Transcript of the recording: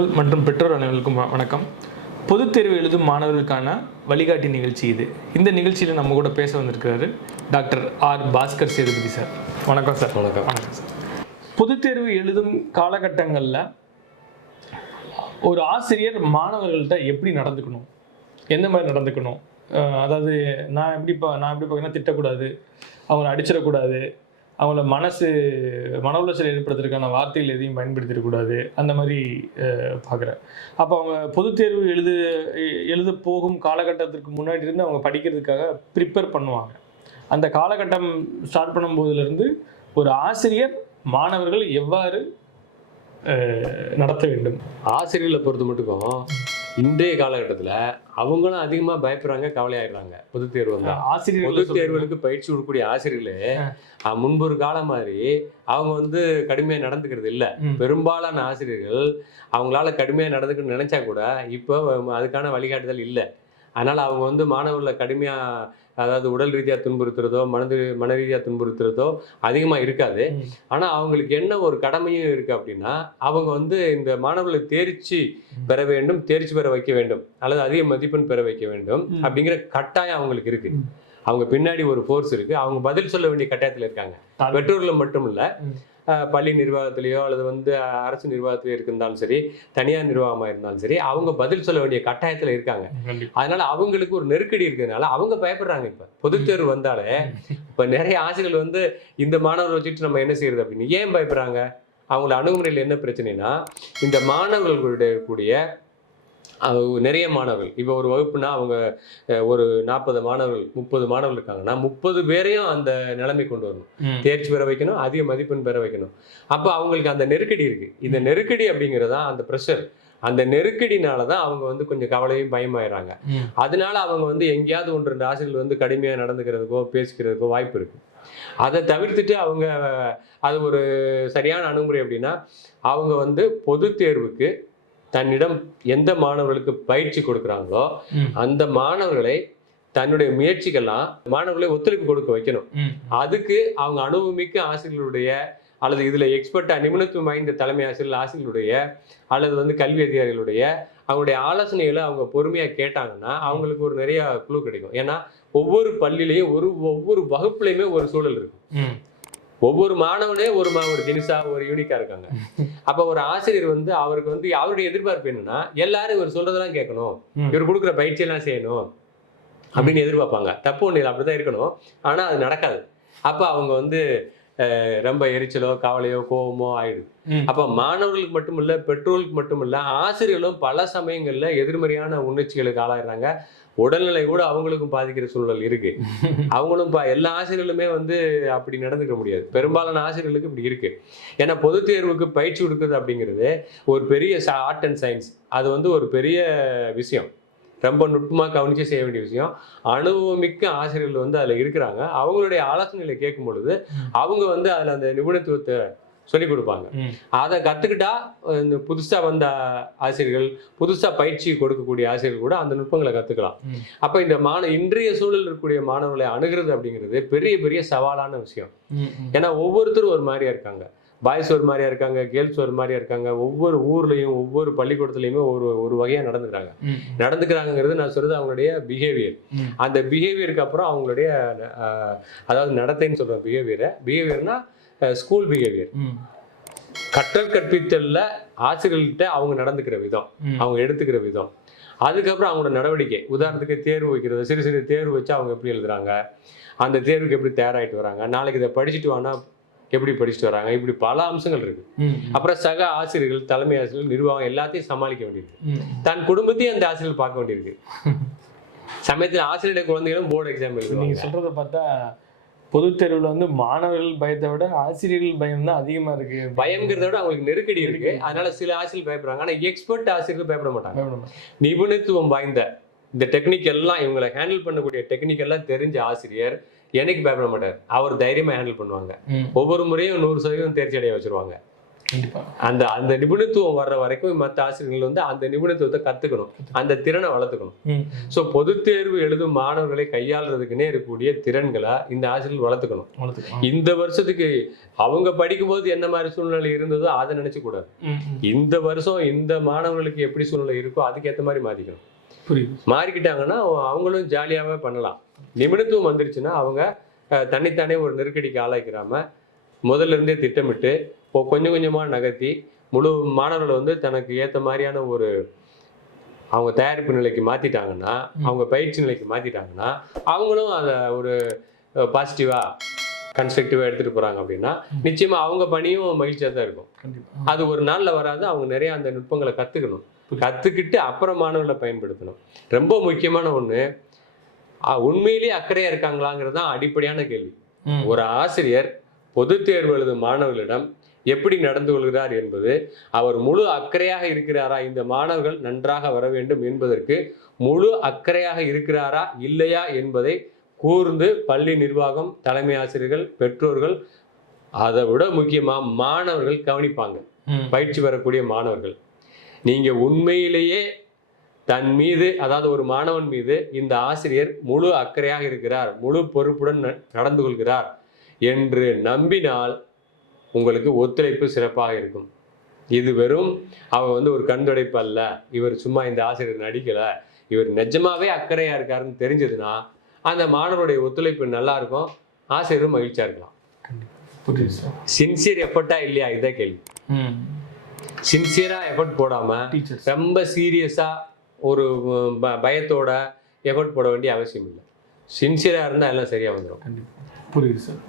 ஆசிரியர்கள் மற்றும் பெற்றோர் அனைவருக்கும் வணக்கம். பொதுத் தேர்வு எழுதும் மாணவர்களுக்கான வழிகாட்டி நிகழ்ச்சி இது. இந்த நிகழ்ச்சியில் நம்ம கூட பேச வந்திருக்கிறாரு doctor R Bhaskar Sethupathi sir. வணக்கம் சார். வணக்கம். வணக்கம் சார். பொதுத் தேர்வு எழுதும் காலகட்டங்களில் ஒரு ஆசிரியர் மாணவர்கள்ட்ட எப்படி நடந்துக்கணும், எந்த மாதிரி நடந்துக்கணும், அதாவது நான் எப்படி பார்த்தீங்கன்னா திட்டக்கூடாது, அவங்கள அடிச்சிடக்கூடாது, அவங்கள மன உளைச்சல் ஏற்படுத்துறதுக்கான வார்த்தைகள் எதையும் பயன்படுத்திடக்கூடாது, அந்த மாதிரி பார்க்குறேன். அப்போ அவங்க பொதுத் தேர்வு எழுத போகும் காலகட்டத்திற்கு முன்னாடி இருந்து அவங்க படிக்கிறதுக்காக ப்ரிப்பேர் பண்ணுவாங்க. அந்த காலகட்டம் ஸ்டார்ட் பண்ணும்போதுலேருந்து ஒரு ஆசிரியர் மாணவர்கள் எவ்வாறு நடத்த வேண்டும்? ஆசிரியர்களை பொறுத்த மட்டுக்கும் இன்றைய காலகட்டத்தில் அவங்களும் அதிகமாக பயப்படுறாங்க, கவலையாயிடுறாங்க. பொதுத் தேர்வு வந்து பொதுத் தேர்வுகளுக்கு பயிற்சி கொடுக்கக்கூடிய ஆசிரியர்களே முன்பு ஒரு காலம் மாதிரி அவங்க வந்து கடுமையாக நடந்துக்கிறது இல்லை. பெரும்பாலான ஆசிரியர்கள் அவங்களால கடுமையாக நடந்துக்கணும்னு நினைச்சா கூட இப்போ அதுக்கான வழிகாட்டுதல் இல்லை. அதனால் அவங்க வந்து மாணவர்களை கடுமையாக, அதாவது உடல் ரீதியாக துன்புறுத்துறதோ மன ரீதியாக துன்புறுத்துறதோ அதிகமாக இருக்காது. ஆனால் அவங்களுக்கு என்ன ஒரு கடமையும் இருக்குது அப்படின்னா, அவங்க வந்து இந்த மாணவர்களை தேர்ச்சி பெற வேண்டும், தேர்ச்சி பெற வைக்க வேண்டும், அல்லது அதிக மதிப்பெண் பெற வைக்க வேண்டும் அப்படிங்கிற கட்டாயம் அவங்களுக்கு இருக்குது. அவங்க பின்னாடி ஒரு ஃபோர்ஸ் இருக்குது. அவங்க பதில் சொல்ல வேண்டிய கட்டாயத்தில் இருக்காங்க. பெற்றோர்கள் மட்டும் இல்லை, பள்ளி நிர்வாகத்திலேயோ அல்லது வந்து அரசு நிர்வாகத்திலேயோ இருந்தாலும் சரி, தனியார் நிர்வாகமாக இருந்தாலும் சரி, அவங்க பதில் சொல்ல வேண்டிய கட்டாயத்தில் இருக்காங்க. அதனால அவங்களுக்கு ஒரு நெருக்கடி இருக்கிறதுனால அவங்க பயப்படுறாங்க. இப்போ பொதுத் தேர்வு வந்தாலே இப்போ நிறைய ஆசிரியர்கள் வந்து இந்த மாணவர்கள் வச்சுட்டு நம்ம என்ன செய்யறது அப்படின்னு ஏன் பயப்படுறாங்க? அவங்களோட அணுகுமுறையில் என்ன பிரச்சனைனா, இந்த மாணவர்களுடைய கூடிய நிறைய மாணவர்கள், இப்போ ஒரு வகுப்புனா அவங்க ஒரு 40 மாணவர்கள் 30 மாணவர்கள் இருக்காங்கன்னா 30 பேரையும் அந்த நிலைமை கொண்டு வரணும். தேர்ச்சி பெற வைக்கணும், அதிக மதிப்பெண் பெற வைக்கணும். அப்போ அவங்களுக்கு அந்த நெருக்கடி இருக்கு. இந்த நெருக்கடி அப்படிங்கிறதா அந்த ப்ரெஷர், அந்த நெருக்கடினால தான் அவங்க வந்து கொஞ்சம் கவலையும் பயமாயிடுறாங்க. அதனால அவங்க வந்து எங்கேயாவது 1-2 ஆசிரியர்கள் வந்து கடுமையாக நடந்துக்கிறதுக்கோ பேசிக்கிறதுக்கோ வாய்ப்பு இருக்கு. அதை தவிர்த்துட்டு அவங்க அது ஒரு சரியான அணுகுமுறை அப்படின்னா, அவங்க வந்து பொது தேர்வுக்கு தன்னிடம் எந்த மாணவர்களுக்கு பயிற்சி கொடுக்குறாங்களோ அந்த மாணவர்களை தன்னுடைய முயற்சிக்கெல்லாம் மாணவர்களை ஒத்துழைப்பு கொடுக்க வைக்கணும். அதுக்கு அவங்க அனுபவமிக்க ஆசிரியர்களுடைய அல்லது இதுல எக்ஸ்பர்ட்டா நிபுணத்துவம் வாய்ந்த தலைமை ஆசிரியர்களுடைய அல்லது வந்து கல்வி அதிகாரிகளுடைய அவங்களுடைய ஆலோசனைகளை அவங்க பொறுமையா கேட்டாங்கன்னா அவங்களுக்கு ஒரு நிறைய குழு கிடைக்கும். ஏன்னா ஒவ்வொரு பள்ளியிலையும் ஒவ்வொரு வகுப்புலையுமே ஒரு சூழல் இருக்கும். ஒவ்வொரு மாணவனே ஒரு தினிசா ஒரு யூனிக்கா இருக்காங்க. அப்ப ஒரு ஆசிரியர் வந்து அவருக்கு வந்து அவருடைய எதிர்பார்ப்பு என்னன்னா, எல்லாரும் இவர் சொல்றதெல்லாம் கேட்கணும், இவர் கொடுக்குற பயிற்சி எல்லாம் செய்யணும் அப்படின்னு எதிர்பார்ப்பாங்க. தப்பு ஒண்ணு இல்லை, அப்படிதான் இருக்கணும். ஆனா அது நடக்காது. அப்ப அவங்க வந்து ரொம்ப எரிச்சலோ கவலையோ கோபமோ ஆயிடுது. அப்ப மாணவர்களுக்கு மட்டும் இல்ல, பெற்றோர்களுக்கு மட்டும் இல்ல, ஆசிரியர்களும் பல சமயங்கள்ல எதிர்மறையான உணர்ச்சிகளுக்கு ஆளாயிடுறாங்க. உடல்நிலை கூட அவங்களுக்கும் பாதிக்கிற சூழல் இருக்கு. அவங்களும் எல்லா ஆசிரியர்களுமே வந்து அப்படி நடந்துக்க முடியாது. பெரும்பாலான ஆசிரியர்களுக்கு இப்படி இருக்கு. ஏன்னா பொது தேர்வுக்கு பயிற்சி கொடுக்குறது அப்படிங்கிறது ஒரு பெரிய ஆர்ட் அண்ட் சயின்ஸ். அது வந்து ஒரு பெரிய விஷயம், ரொம்ப நுட்பமாக கவனிச்சு செய்ய வேண்டிய விஷயம். அனுபவமிக்க ஆசிரியர்கள் வந்து அதில் இருக்கிறாங்க. அவங்களுடைய ஆலோசனைகளை கேட்கும் பொழுது அவங்க வந்து அதில் அந்த நிபுணத்துவத்தை சொல்லிக் கொடுப்பாங்க. அதை கற்றுக்கிட்டா இந்த புதுசாக வந்த ஆசிரியர்கள், புதுசாக பயிற்சி கொடுக்கக்கூடிய ஆசிரியர்கள் கூட அந்த நுட்பங்களை கற்றுக்கலாம். அப்போ இந்த இன்றைய சூழல் இருக்கக்கூடிய மாணவர்களை அணுகிறது அப்படிங்கிறது பெரிய பெரிய சவாலான விஷயம். ஏன்னா ஒவ்வொருத்தரும் ஒரு மாதிரியா இருக்காங்க. பாய்ஸ் ஒரு மாதிரியா இருக்காங்க, கேர்ள்ஸ் ஒரு மாதிரியா இருக்காங்க. ஒவ்வொரு ஊர்லயும் ஒவ்வொரு பள்ளிக்கூடத்துலையுமே ஒரு வகையா நடந்துக்கிறாங்கிறது நான் சொல்றது அவங்களுடைய பிஹேவியர். அந்த பிஹேவியருக்கு அப்புறம் அவங்களுடைய அதாவது நடத்தைன்னு சொல்றேன். பிஹேவியர்னா ஸ்கூல் பிஹேவியர், கற்றல் கற்பித்தல்ல ஆசிரியர்கள்ட்ட அவங்க நடந்துக்கிற விதம், அவங்க எடுத்துக்கிற விதம், அதுக்கப்புறம் அவங்களோட நடவடிக்கை. உதாரணத்துக்கு தேர்வு வைக்கிறது, சிறு சிறு தேர்வு வச்சு அவங்க எப்படி எழுதுறாங்க, அந்த தேர்வுக்கு எப்படி தயாராகிட்டு வராங்க, நாளைக்கு இதை படிச்சுட்டு வானா எப்படி படிச்சுட்டு வராங்க, இப்படி பல அம்சங்கள் இருக்கு. அப்புறம் சக ஆசிரியர்கள், தலைமை ஆசிரியர்கள், நிர்வாகம் எல்லாத்தையும் சமாளிக்க வேண்டியிருக்கு. தன் குடும்பத்தையும் அந்த ஆசிரியர்கள் பார்க்க வேண்டியிருக்கு. சமயத்தில் ஆசிரியருடைய குழந்தைகளும் போர்டு எக்ஸாம் எழுதுவாங்க. நீங்க சொல்றதை பார்த்தா பொதுத் தேர்வுல வந்து மாணவர்கள் பயத்தை விட ஆசிரியர்கள் பயம் தான் அதிகமா இருக்கு. பயம்ங்கிறத விட அவங்களுக்கு நெருக்கடி இருக்கு. அதனால சில ஆசிரியர்கள் பயப்படுறாங்க. ஆனா எக்ஸ்பர்ட் ஆசிரியர்கள் பயப்பட மாட்டாங்க. நிபுணத்துவம் வாய்ந்த இந்த டெக்னிக் எல்லாம் இவங்களை ஹேண்டில் பண்ணக்கூடிய டெக்னிக் எல்லாம் தெரிஞ்ச ஆசிரியர் என்னைக்கு பயப்பட மாட்டார். அவர் தைரியமா ஹேண்டில் பண்ணுவாங்க. ஒவ்வொரு முறையும் 100% தேர்ச்சி அடைய வச்சிருவாங்க. கண்டிப்பா. அந்த அந்த நிபுணத்துவம் வர்ற வரைக்கும் மற்ற ஆசிரியர்கள் வந்து அந்த நிபுணத்துவத்தை கத்துக்கணும், அந்த திறனை வளர்த்துக்கணும். ஸோ பொதுத் தேர்வு எழுதும் மாணவர்களை கையாளுறதுக்குன்னே இருக்கக்கூடிய திறன்களை இந்த ஆசிரியர்கள் வளர்த்துக்கணும். இந்த வருஷத்துக்கு அவங்க படிக்கும்போது என்ன மாதிரி சூழ்நிலை இருந்ததோ அதை நினைச்சு கூடாது. இந்த வருஷம் இந்த மாணவர்களுக்கு எப்படி சூழ்நிலை இருக்கோ அதுக்கேற்ற மாதிரி மாத்திக்கணும். மாறிக்கிட்டாங்கன்னா அவங்களும் ஜாலியாவே பண்ணலாம். நிபுணத்துவம் வந்துருச்சுன்னா அவங்க தன்னைத்தானே ஒரு நெருக்கடிக்கு ஆளாக்கிறாம முதல்ல இருந்தே திட்டமிட்டு கொஞ்சம் கொஞ்சமா நகர்த்தி முழு மாணவர்களை வந்து தனக்கு ஏற்ற மாதிரியான ஒரு அவங்க தயாரிப்பு நிலைக்கு மாத்திட்டாங்கன்னா, அவங்க பயிற்சி நிலைக்கு மாத்திட்டாங்கன்னா, அவங்களும் அதை ஒரு பாசிட்டிவா கன்ஸ்ட்ரக்டிவா எடுத்துட்டு போறாங்க அப்படின்னா நிச்சயமா அவங்க பணியும் மகிழ்ச்சியா தான் இருக்கும். அது ஒரு நாள்ல வராது. அவங்க நிறைய அந்த நுட்பங்களை கத்துக்கணும். கத்துக்கிட்டு அப்புறம் மாணவர்களை பயன்படுத்தணும். ரொம்ப முக்கியமான ஒண்ணு, உண்மையிலேயே அக்கறையா இருக்காங்களாங்கிறது தான் அடிப்படையான கேள்வி. ஒரு ஆசிரியர் பொது தேர்வு எழுதும் மாணவர்களிடம் எப்படி நடந்து கொள்கிறார் என்பது, அவர் முழு அக்கறையாக இருக்கிறாரா, இந்த மாணவர்கள் நன்றாக வர வேண்டும் என்பதற்கு முழு அக்கறையாக இருக்கிறாரா இல்லையா என்பதை கூர்ந்து பள்ளி நிர்வாகம், தலைமை ஆசிரியர்கள், பெற்றோர்கள், அதை விட முக்கியமா மாணவர்கள் கவனிப்பாங்க. பயிற்சி பெறக்கூடிய மாணவர்கள், நீங்க உண்மையிலேயே தன் மீது, அதாவது ஒரு மாணவன் மீது இந்த ஆசிரியர் முழு அக்கறையாக இருக்கிறார், முழு பொறுப்புடன் நடந்து கொள்கிறார் என்று நம்பினால் உங்களுக்கு ஒத்துழைப்பு சிறப்பாக இருக்கும். இது வெறும் அவன் வந்து ஒரு கண்துடைப்பு அல்ல, இவர் சும்மா இந்த ஆசிரியர் நடிக்கல, இவர் நிஜமாவே அக்கறையா இருக்காருன்னு தெரிஞ்சதுன்னா அந்த மாணவருடைய ஒத்துழைப்பு நல்லா இருக்கும், ஆசிரியரும் மகிழ்ச்சியா இருக்கலாம். சின்சியர் எஃபர்ட்டா இல்லையா, இதான் கேள்வி. சின்சியரா எஃபர்ட் போடாம ரொம்ப சீரியஸா ஒரு பயத்தோட எஃபர்ட் போட வேண்டிய அவசியம் இல்லை. சின்சியரா இருந்தா எல்லாம் சரியா வந்துடும். புரியுது சார்.